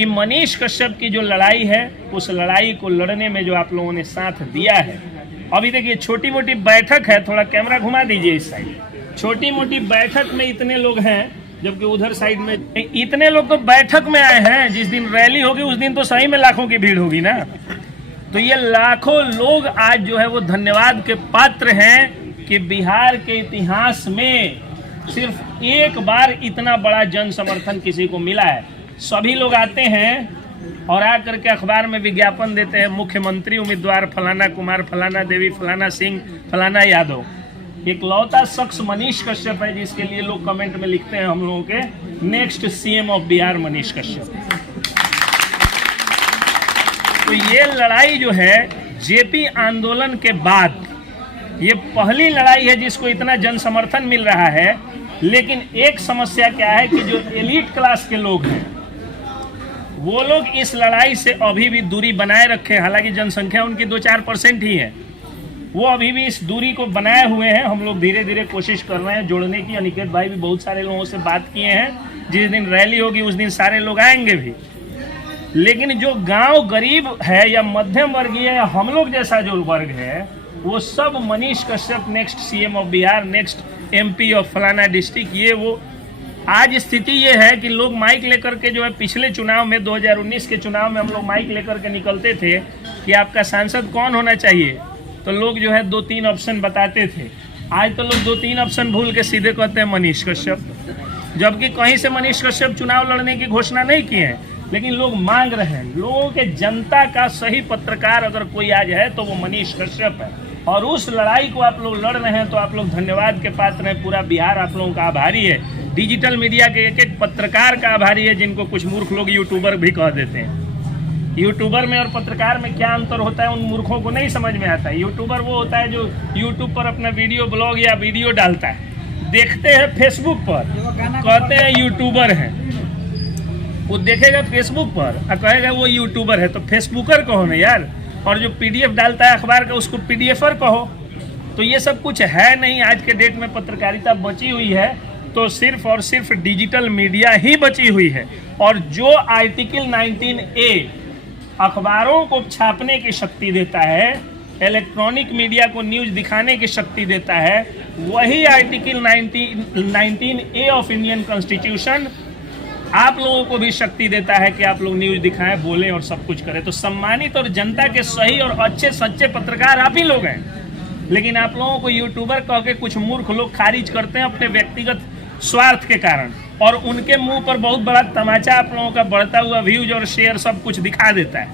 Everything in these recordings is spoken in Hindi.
कि मनीष कश्यप की जो लड़ाई है, उस लड़ाई को लड़ने में जो आप लोगों ने साथ दिया है। अभी देखिए छोटी मोटी बैठक है, थोड़ा कैमरा घुमा दीजिए इस साइड। छोटी मोटी बैठक में इतने लोग हैं, जबकि उधर साइड में इतने लोग तो बैठक में आए हैं। जिस दिन रैली होगी उस दिन तो सही में लाखों की भीड़ होगी ना। तो ये लाखों लोग आज जो है वो धन्यवाद के पात्र हैं कि बिहार के इतिहास में सिर्फ एक बार इतना बड़ा जन समर्थन किसी को मिला है। सभी लोग आते हैं और आकर के अखबार में विज्ञापन देते हैं, मुख्यमंत्री उम्मीदवार फलाना कुमार, फलाना देवी, फलाना सिंह, फलाना यादव। एक लौता शख्स मनीष कश्यप है जिसके लिए लोग कमेंट में लिखते हैं हम लोगों के, next CM of Bihar Manish Kashyap. तो ये लड़ाई जो है जेपी आंदोलन के बाद ये पहली लड़ाई है जिसको इतना जन समर्थन मिल रहा है। लेकिन एक समस्या क्या है कि जो एलीट क्लास के लोग हैं वो लोग इस लड़ाई से अभी भी दूरी बनाए रखे। हालांकि जनसंख्या उनकी 2-4% ही है, वो अभी भी इस दूरी को बनाए हुए हैं। हम लोग धीरे धीरे कोशिश कर रहे हैं जोड़ने की। अनिकेत भाई भी बहुत सारे लोगों से बात किए हैं। जिस दिन रैली होगी उस दिन सारे लोग आएंगे भी। लेकिन जो गांव गरीब है या मध्यम वर्गीय या हम लोग जैसा जो वर्ग है, वो सब Manish Kashyap next CM of Bihar, next MP of फलाना डिस्ट्रिक्ट, ये वो आज स्थिति ये है कि लोग माइक लेकर के जो है, पिछले चुनाव में 2019 के चुनाव में हम लोग माइक लेकर के निकलते थे कि आपका सांसद कौन होना चाहिए, तो लोग जो है 2-3 ऑप्शन बताते थे। आज तो लोग 2-3 ऑप्शन भूल के सीधे कहते हैं मनीष कश्यप, जबकि कहीं से मनीष कश्यप चुनाव लड़ने की घोषणा नहीं किए हैं। लेकिन लोग मांग रहे हैं, लोगों के जनता का सही पत्रकार अगर कोई आज है तो वो मनीष कश्यप है। और उस लड़ाई को आप लोग लड़ रहे हैं तो आप लोग धन्यवाद के पात्र हैं। पूरा बिहार आप लोगों का आभारी है। डिजिटल मीडिया के एक एक पत्रकार का आभारी है, जिनको कुछ मूर्ख लोग यूट्यूबर भी कह देते हैं। यूट्यूबर में और पत्रकार में क्या अंतर होता है उन मूर्खों को नहीं समझ में आता है। यूट्यूबर वो होता है जो यूट्यूब पर अपना वीडियो ब्लॉग या वीडियो डालता है, देखते हैं फेसबुक पर, कहते हैं यूट्यूबर है। वो देखेगा फेसबुक पर और कहेगा वो यूट्यूबर है, तो फेसबुकर कहो ना यार। और जो पीडीएफ डालता है अखबार का उसको पीडीएफर कहो। तो ये सब कुछ है नहीं। आज के डेट में पत्रकारिता बची हुई है तो सिर्फ और सिर्फ डिजिटल मीडिया ही बची हुई है। और जो आर्टिकल 19A अखबारों को छापने की शक्ति देता है, इलेक्ट्रॉनिक मीडिया को न्यूज दिखाने की शक्ति देता है, वही article 19A of Indian constitution आप लोगों को भी शक्ति देता है कि आप लोग न्यूज दिखाएं, बोलें और सब कुछ करें। तो सम्मानित और जनता के सही और अच्छे सच्चे पत्रकार आप ही लोग हैं। लेकिन आप लोगों को यूट्यूबर कह के कुछ मूर्ख लोग खारिज करते हैं अपने व्यक्तिगत स्वार्थ के कारण, और उनके मुंह पर बहुत बड़ा तमाचा आप लोगों का बढ़ता हुआ व्यूज और शेयर सब कुछ दिखा देता है।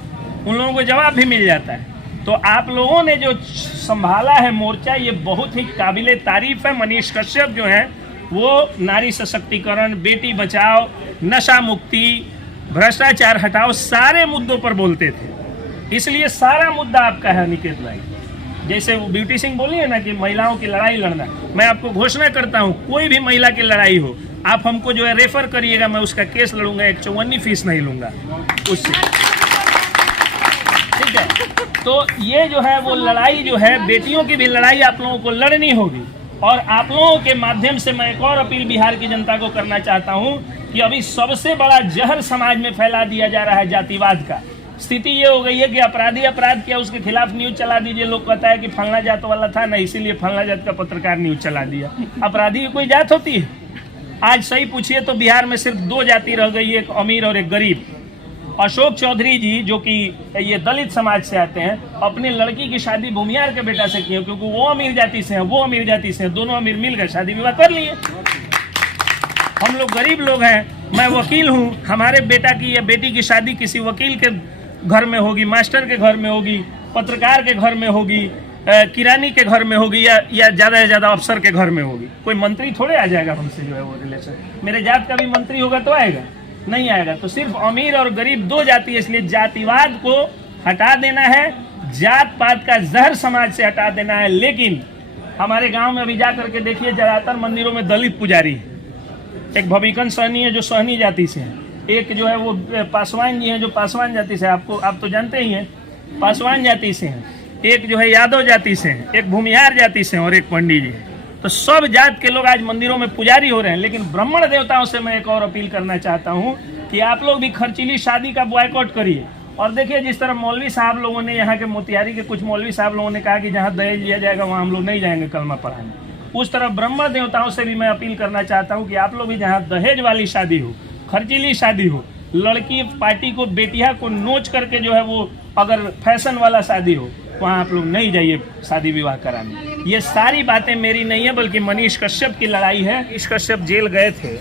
उन लोगों को जवाब भी मिल जाता है। तो आप लोगों ने जो संभाला है मोर्चा, ये बहुत ही काबिले तारीफ है। मनीष कश्यप जो है वो नारी सशक्तिकरण, बेटी बचाओ, नशा मुक्ति, भ्रष्टाचार हटाओ, सारे मुद्दों पर बोलते थे। इसलिए सारा मुद्दा आपका है निकेत भाई। जैसे वो ब्यूटी सिंह बोली है ना कि महिलाओं की लड़ाई लड़ना, मैं आपको घोषणा करता हूँ कोई भी महिला की लड़ाई हो, आप हमको जो है रेफर करिएगा, मैं उसका केस लड़ूंगा, 154 फीस नहीं लूंगा उससे, ठीक है। तो ये जो है वो लड़ाई जो है, बेटियों की भी लड़ाई आप लोगों को लड़नी होगी। और आप लोगों के माध्यम से मैं एक और अपील बिहार की जनता को करना चाहता हूं कि अभी सबसे बड़ा जहर समाज में फैला दिया जा रहा है जातिवाद का। स्थिति ये हो गई है कि अपराधी अपराध किया उसके खिलाफ न्यूज चला दीजिए। लोग कहता है कि फलना जात वाला था ना, इसीलिए फलना जात का पत्रकार न्यूज चला दिया। अपराधी की कोई जात होती है? आज सही पूछिए तो बिहार में सिर्फ 2 जाति रह गई है, एक अमीर और एक गरीब। अशोक चौधरी जी जो कि ये दलित समाज से आते हैं, अपनी लड़की की शादी भूमियार के बेटा से की है, क्योंकि वो अमीर जाति से हैं, वो अमीर जाति से हैं, दोनों अमीर मिल गए शादी विवाह कर लिए। हम लोग गरीब लोग हैं। मैं वकील हूँ, हमारे बेटा की या बेटी की शादी किसी वकील के घर में होगी, मास्टर के घर में होगी, पत्रकार के घर में होगी, किरानी के घर में होगी, या ज़्यादा से ज़्यादा अफसर के घर में होगी। कोई मंत्री थोड़े आ जाएगा हमसे जो है वो रिलेशन। मेरे जात का भी मंत्री होगा तो आएगा, नहीं आएगा। तो सिर्फ अमीर और गरीब 2 जाति है, इसलिए जातिवाद को हटा देना है, जात पात का जहर समाज से हटा देना है। लेकिन हमारे गांव में अभी जा करके देखिए, ज्यादातर मंदिरों में दलित पुजारी है। एक भविकन सहनी है जो सहनी जाति से है, एक जो है वो पासवान जी हैं जो पासवान जाति से, आप तो जानते ही हैं, पासवान जाति से हैं, एक जो है यादव जाति से हैं, एक भूमिहार जाति से हैं और एक पंडित जी हैं। तो सब जात के लोग आज मंदिरों में पुजारी हो रहे हैं। लेकिन ब्राह्मण देवताओं से मैं एक और अपील करना चाहता हूं कि आप लोग भी खर्चीली शादी का बॉयकॉट करिए। और देखिए जिस तरह मौलवी साहब लोगों ने, यहाँ के मोतिहारी के कुछ मौलवी साहब लोगों ने कहा कि जहाँ दहेज लिया जाएगा वहाँ हम लोग नहीं जाएंगे कलमा पढ़ाने, उस तरह ब्रह्म देवताओं से भी मैं अपील करना चाहता हूँ कि आप लोग भी जहाँ दहेज वाली शादी हो, खर्चीली शादी हो, लड़की पार्टी को बेटिया को नोच करके जो है वो अगर फैशन वाला शादी हो, वहाँ आप लोग नहीं जाइए शादी विवाह कराने। ये सारी बातें मेरी नहीं है बल्कि मनीष कश्यप की लड़ाई है। मनीष कश्यप जेल गए थे,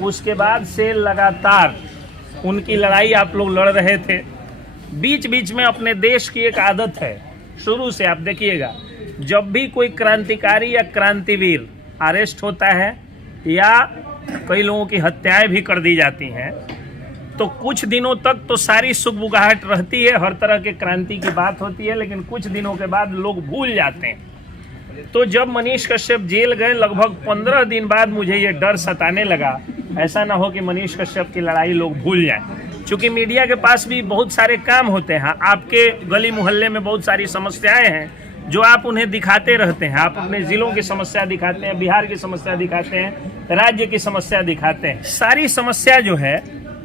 उसके बाद से लगातार उनकी लड़ाई आप लोग लड़ रहे थे। बीच बीच में अपने देश की एक आदत है, शुरू से आप देखिएगा, जब भी कोई क्रांतिकारी या क्रांतिवीर अरेस्ट होता है या कई लोगों की हत्याएं भी कर दी जाती हैं, तो कुछ दिनों तक तो सारी सुगबुगाहट रहती है, हर तरह के क्रांति की बात होती है, लेकिन कुछ दिनों के बाद लोग भूल जाते हैं। तो जब मनीष कश्यप जेल गए, लगभग 15 दिन बाद मुझे ये डर सताने लगा, ऐसा ना हो कि मनीष कश्यप की लड़ाई लोग भूल जाएं। चूँकि मीडिया के पास भी बहुत सारे काम होते हैं, आपके गली मोहल्ले में बहुत सारी समस्याएं हैं जो आप उन्हें दिखाते रहते हैं। आप अपने ज़िलों की समस्या दिखाते हैं, बिहार की समस्या दिखाते हैं, राज्य की समस्या दिखाते हैं। सारी समस्या जो है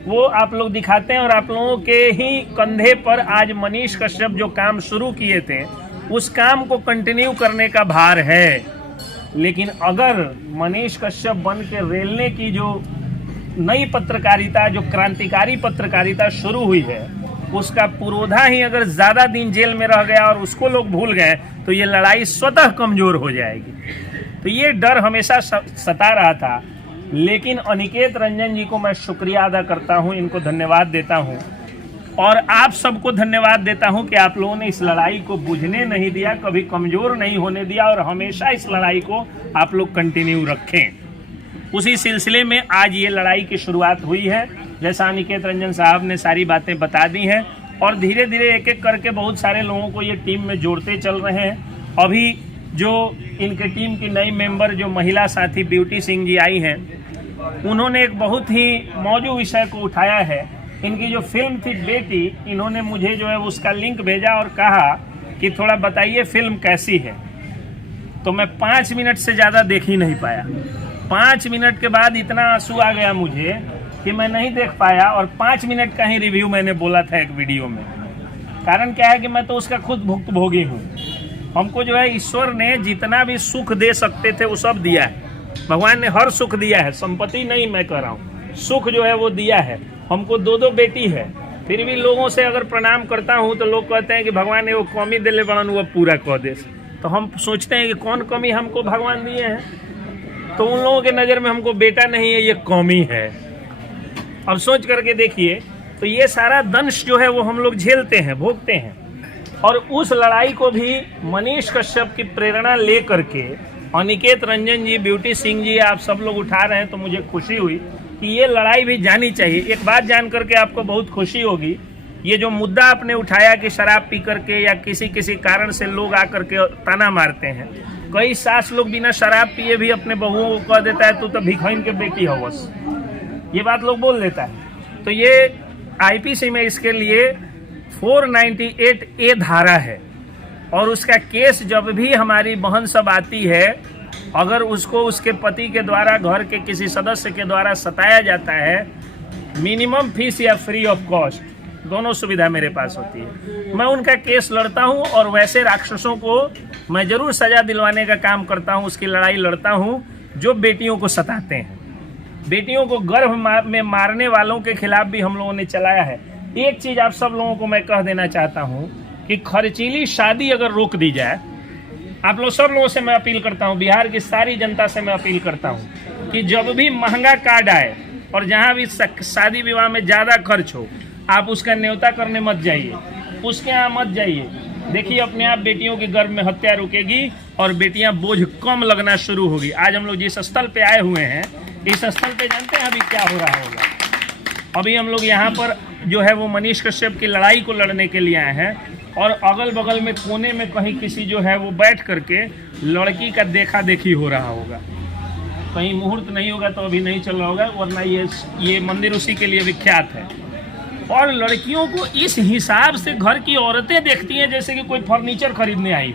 वो आप लोग दिखाते हैं और आप लोगों के ही कंधे पर आज मनीष कश्यप जो काम शुरू किए थे उस काम को कंटिन्यू करने का भार है। लेकिन अगर मनीष कश्यप बन के रेलने की जो नई पत्रकारिता, जो क्रांतिकारी पत्रकारिता शुरू हुई है, उसका पुरोधा ही अगर ज़्यादा दिन जेल में रह गया और उसको लोग भूल गए तो ये लड़ाई स्वतः कमज़ोर हो जाएगी। तो ये डर हमेशा सता रहा था। लेकिन अनिकेत रंजन जी को मैं शुक्रिया अदा करता हूं, इनको धन्यवाद देता हूं और आप सबको धन्यवाद देता हूं कि आप लोगों ने इस लड़ाई को बुझने नहीं दिया, कभी कमज़ोर नहीं होने दिया और हमेशा इस लड़ाई को आप लोग कंटिन्यू रखें। उसी सिलसिले में आज ये लड़ाई की शुरुआत हुई है। जैसा अनिकेत रंजन साहब ने सारी बातें बता दी हैं और धीरे धीरे एक एक करके बहुत सारे लोगों को ये टीम में जोड़ते चल रहे हैं। अभी जो इनके टीम की नई मेंबर जो महिला साथी ब्यूटी सिंह जी आई हैं, उन्होंने एक बहुत ही मौजूद विषय को उठाया है। इनकी जो फिल्म थी बेटी, इन्होंने मुझे जो है उसका लिंक भेजा और कहा कि थोड़ा बताइए फिल्म कैसी है। तो मैं 5 मिनट से ज़्यादा देख ही नहीं पाया। 5 मिनट के बाद इतना आंसू आ गया मुझे कि मैं नहीं देख पाया और 5 मिनट का ही रिव्यू मैंने बोला था एक वीडियो में। कारण क्या है कि मैं तो उसका खुद भुक्तभोगी हूँ। हमको जो है ईश्वर ने जितना भी सुख दे सकते थे वो सब दिया है। भगवान ने हर सुख दिया है, संपत्ति नहीं मैं कह रहा हूँ, सुख जो है वो दिया है। हमको 2 बेटी है, फिर भी लोगों से अगर प्रणाम करता हूँ तो लोग कहते हैं कि भगवान ने वो कमी दिले बड़न वो पूरा कह दे। तो हम सोचते हैं कि कौन कमी हमको भगवान दिए हैं, तो उन लोगों के नज़र में हमको बेटा नहीं है, ये कमी है। अब सोच करके देखिए, तो ये सारा दंश जो है वो हम लोग झेलते हैं, भोगते हैं। और उस लड़ाई को भी मनीष कश्यप की प्रेरणा ले करके अनिकेत रंजन जी, ब्यूटी सिंह जी, आप सब लोग उठा रहे हैं, तो मुझे खुशी हुई कि ये लड़ाई भी जानी चाहिए। एक बात जान करके आपको बहुत खुशी होगी, ये जो मुद्दा आपने उठाया कि शराब पी करके या किसी कारण से लोग आकर के ताना मारते हैं, कई सास लोग बिना शराब पिए भी अपने बहुओं को कह देता है तू तो भिखाइन के बेटी हो, बस ये बात लोग बोल देता है। तो ये आईपीसी में इसके लिए 498A धारा है और उसका केस जब भी हमारी बहन सब आती है, अगर उसको उसके पति के द्वारा, घर के किसी सदस्य के द्वारा सताया जाता है, मिनिमम फीस या फ्री ऑफ कॉस्ट, दोनों सुविधा मेरे पास होती है। मैं उनका केस लड़ता हूं और वैसे राक्षसों को मैं जरूर सजा दिलवाने का काम करता हूं, उसकी लड़ाई लड़ता हूं जो बेटियों को सताते हैं। बेटियों को गर्भ में मारने वालों के खिलाफ भी हम लोगों ने चलाया है। एक चीज़ आप सब लोगों को मैं कह देना चाहता हूं कि खर्चीली शादी अगर रोक दी जाए, आप लोग सब लोगों से मैं अपील करता हूं, बिहार की सारी जनता से मैं अपील करता हूं कि जब भी महंगा कार्ड आए और जहां भी शादी विवाह में ज़्यादा खर्च हो, आप उसका न्योता करने मत जाइए, उसके यहाँ मत जाइए। देखिए अपने आप बेटियों के गर्भ में हत्या रुकेगी और बेटियां बोझ कम लगना शुरू होगी। आज हम लोग जिस स्थल पे आए हुए हैं, इस स्थल पे जानते हैं अभी क्या हो रहा होगा। अभी हम लोग यहाँ पर जो है वो मनीष कश्यप की लड़ाई को लड़ने के लिए आए हैं और अगल बगल में कोने में कहीं किसी जो है वो बैठ करके लड़की का देखा देखी हो रहा होगा। कहीं मुहूर्त नहीं होगा तो अभी नहीं चल रहा होगा, वरना ये मंदिर उसी के लिए विख्यात है। और लड़कियों को इस हिसाब से घर की औरतें देखती हैं जैसे कि कोई फर्नीचर खरीदने आई।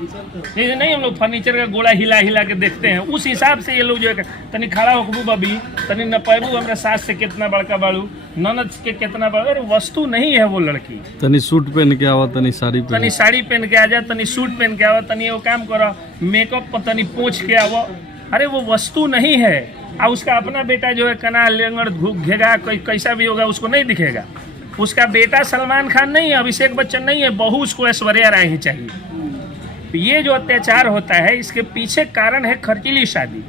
जैसे नहीं हम लोग फर्नीचर का गोला हिला हिला के देखते हैं, उस हिसाब से ये लोग जो है तनी खड़ा होकबू बबी, तनी न पैबू हमरा सास से कितना बड़का बाड़ू, ननद के कितना बड़ा, अरे वस्तु नहीं है वो लड़की। तनी सूट पहन के आवा, तनी साड़ी पहन के आ जा, तनी सूट पहन के आवा, तनी वो काम करो, मेकअप पर तनी पोंछ के आवो, अरे वो वस्तु नहीं है। और उसका अपना बेटा जो है कना लेंगड़ घूघेगा, कैसा भी होगा उसको नहीं दिखेगा। उसका बेटा सलमान खान नहीं है, अभिषेक बच्चन नहीं है, बहू उसको ऐश्वर्या राय ही चाहिए। तो ये जो अत्याचार होता है इसके पीछे कारण है खर्चीली शादी।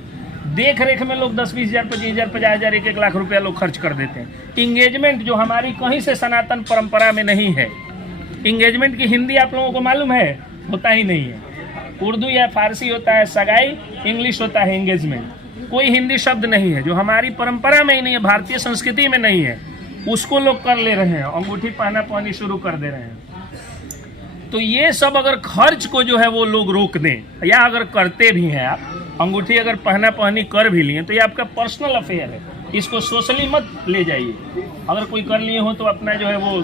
देख रेख में लोग 10-20 हज़ार, 25 हज़ार, 50 हज़ार, 1-1 लाख रुपया लोग खर्च कर देते हैं। इंगेजमेंट जो हमारी कहीं से सनातन परंपरा में नहीं है, इंगेजमेंट की हिंदी आप लोगों को मालूम है, होता ही नहीं है। उर्दू या फारसी होता है सगाई, इंग्लिश होता है इंगेजमेंट, कोई हिंदी शब्द नहीं है। जो हमारी परंपरा में ही नहीं है, भारतीय संस्कृति में नहीं है, उसको लोग कर ले रहे हैं, अंगूठी पहना पहनी शुरू कर दे रहे हैं। तो ये सब अगर खर्च को जो है वो लोग रोक दें, या अगर करते भी हैं, आप अंगूठी अगर पहना पहनी कर भी लिए तो ये आपका पर्सनल अफेयर है, इसको सोशली मत ले जाइए। अगर कोई कर लिए हो तो अपना जो है वो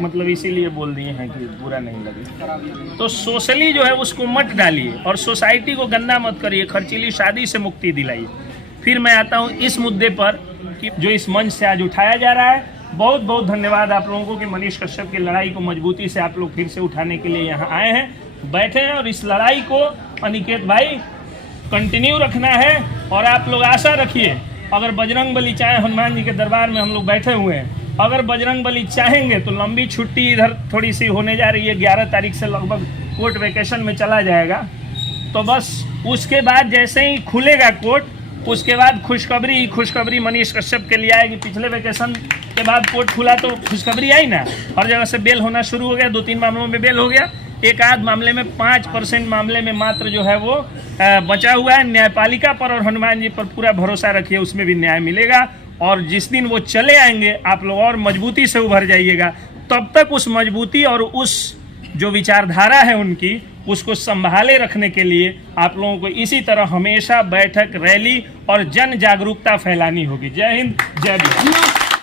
मतलब इसीलिए बोल दिए हैं कि बुरा नहीं लगे, तो सोशली जो है उसको मत डालिए और सोसाइटी को गंदा मत करिए, खर्चीली शादी से मुक्ति दिलाइए। फिर मैं आता हूँ इस मुद्दे पर कि जो इस मंच से आज उठाया जा रहा है। बहुत बहुत धन्यवाद आप लोगों को कि मनीष कश्यप की लड़ाई को मजबूती से आप लोग फिर से उठाने के लिए यहाँ आए हैं, बैठे हैं, और इस लड़ाई को अनिकेत भाई कंटिन्यू रखना है। और आप लोग आशा रखिए, अगर बजरंग बली चाहे, हनुमान जी के दरबार में हम लोग बैठे हुए हैं, अगर बजरंग बली चाहेंगे तो लंबी छुट्टी इधर थोड़ी सी होने जा रही है, 11 तारीख से लगभग कोर्ट वेकेशन में चला जाएगा। तो बस उसके बाद जैसे ही खुलेगा कोर्ट, उसके बाद खुशखबरी मनीष कश्यप के लिए आएगी। पिछले वेकेशन के बाद कोर्ट खुला तो खुशखबरी आई ना, हर जगह से बेल होना शुरू हो गया, 2-3 मामलों में बेल हो गया, एक आध मामले में 5% मामले में मात्र जो है वो बचा हुआ है। न्यायपालिका पर और हनुमान जी पर पूरा भरोसा रखिए, उसमें भी न्याय मिलेगा। और जिस दिन वो चले आएंगे आप लोग और मजबूती से उभर जाइएगा। तब तक उस मजबूती और उस जो विचारधारा है उनकी, उसको संभाले रखने के लिए आप लोगों को इसी तरह हमेशा बैठक, रैली और जन जागरूकता फैलानी होगी। जय हिंद, जय बिहार।